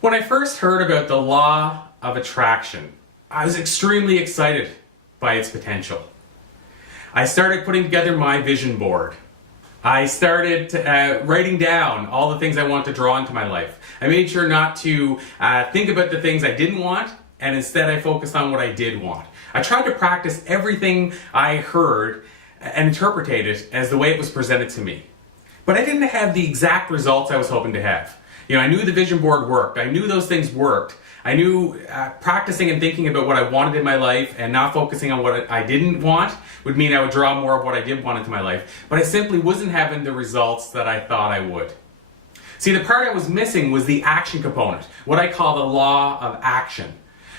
When I first heard about the law of attraction, I was extremely excited by its potential. I started putting together my vision board. I started writing down all the things I want to draw into my life. I made sure not to think about the things I didn't want, and instead I focused on what I did want. I tried to practice everything I heard and interpretate it as the way it was presented to me. But I didn't have the exact results I was hoping to have. I knew the vision board worked. I knew those things worked. I knew practicing and thinking about what I wanted in my life and not focusing on what I didn't want would mean I would draw more of what I did want into my life. But I simply wasn't having the results that I thought I would. See, the part I was missing was the action component, what I call the law of action.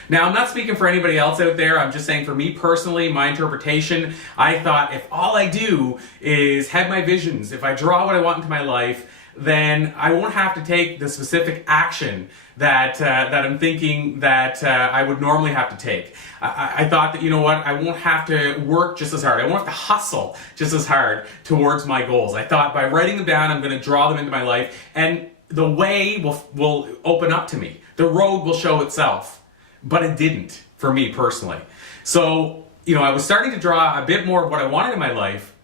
Now, I'm not speaking for anybody else out there. I'm just saying for me personally, my interpretation, I thought if all I do is have my visions, if I draw what I want into my life, then I won't have to take the specific action that I'm thinking that I would normally have to take. I thought that, I won't have to work just as hard. I won't have to hustle just as hard towards my goals. I thought by writing them down, I'm going to draw them into my life, and the way will open up to me. The road will show itself. But it didn't, for me personally. So, I was starting to draw a bit more of what I wanted in my life,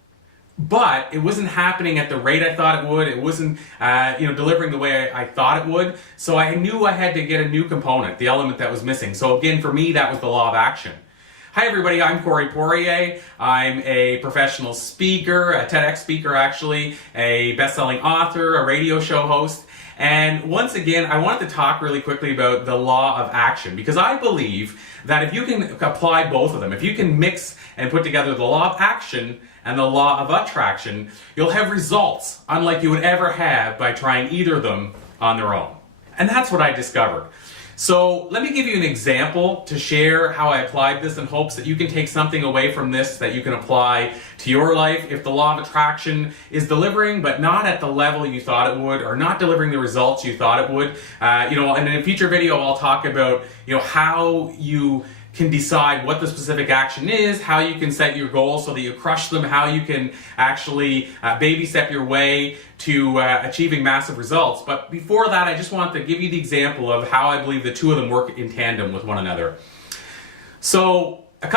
but it wasn't happening at the rate I thought it would. It wasn't, delivering the way I thought it would. So I knew I had to get a new component, the element that was missing. So again, for me, that was the law of action. Hi everybody, I'm Corey Poirier. I'm a professional speaker, a TEDx speaker actually, a best-selling author, a radio show host. And once again, I wanted to talk really quickly about the law of action, because I believe that if you can apply both of them, if you can mix and put together the law of action and the law of attraction, you'll have results unlike you would ever have by trying either of them on their own. And that's what I discovered. So let me give you an example to share how I applied this in hopes that you can take something away from this that you can apply to your life if the law of attraction is delivering but not at the level you thought it would, or not delivering the results you thought it would. And in a future video I'll talk about how you can decide what the specific action is, how you can set your goals so that you crush them, how you can actually baby step your way to achieving massive results. But before that, I just want to give you the example of how I believe the two of them work in tandem with one another. So a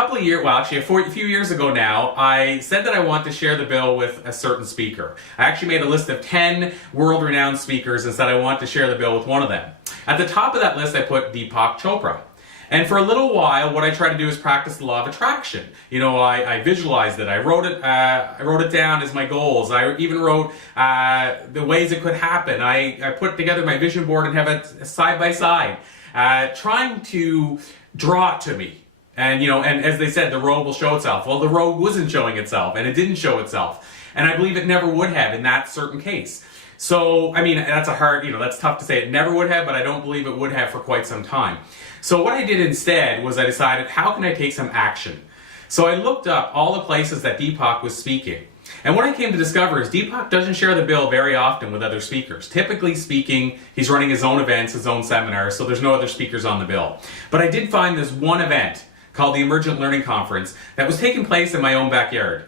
few years ago now, I said that I want to share the bill with a certain speaker. I actually made a list of 10 world-renowned speakers and said I want to share the bill with one of them. At the top of that list, I put Deepak Chopra. And for a little while, what I tried to do is practice the law of attraction. I visualized it. I wrote it down as my goals. I even wrote the ways it could happen. I put together my vision board and have it side by side, trying to draw it to me. And as they said, the road will show itself. Well, the road wasn't showing itself, and it didn't show itself. And I believe it never would have in that certain case. So, that's tough to say. It never would have, but I don't believe it would have for quite some time. So what I did instead was I decided, how can I take some action? So I looked up all the places that Deepak was speaking. And what I came to discover is Deepak doesn't share the bill very often with other speakers. Typically speaking, he's running his own events, his own seminars, so there's no other speakers on the bill. But I did find this one event called the Emergent Learning Conference that was taking place in my own backyard.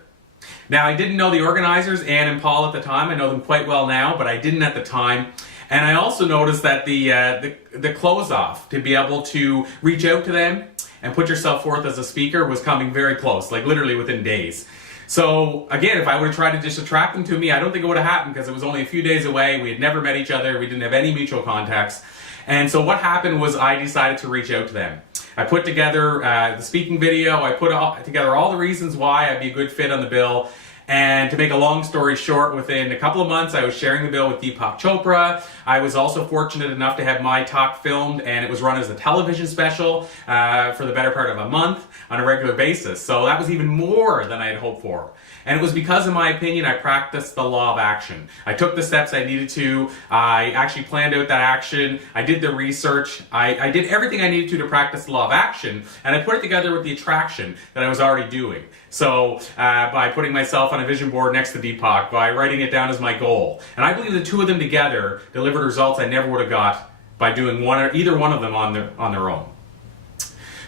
Now, I didn't know the organizers, Ann and Paul, at the time. I know them quite well now, but I didn't at the time. And I also noticed that the close-off to be able to reach out to them and put yourself forth as a speaker was coming very close, like literally within days. So again, if I would have tried to just attract them to me, I don't think it would have happened because it was only a few days away. We had never met each other. We didn't have any mutual contacts. And so what happened was I decided to reach out to them. I put together the speaking video. I put together all the reasons why I'd be a good fit on the bill. And to make a long story short, within a couple of months, I was sharing the bill with Deepak Chopra. I was also fortunate enough to have my talk filmed, and it was run as a television special for the better part of a month on a regular basis. So that was even more than I had hoped for. And it was because, in my opinion, I practiced the law of action. I took the steps I needed to. I actually planned out that action. I did the research. I did everything I needed to practice the law of action, and I put it together with the attraction that I was already doing. So by putting myself on a vision board next to Deepak, by writing it down as my goal. And I believe the two of them together delivered results I never would have got by doing either one of them on their own.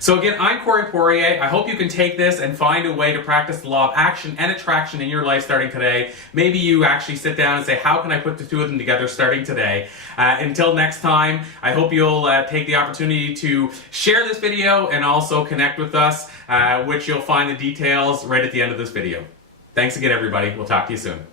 So again, I'm Corey Poirier. I hope you can take this and find a way to practice the law of action and attraction in your life starting today. Maybe you actually sit down and say, how can I put the two of them together starting today? Until next time, I hope you'll take the opportunity to share this video and also connect with us, which you'll find the details right at the end of this video. Thanks again, everybody. We'll talk to you soon.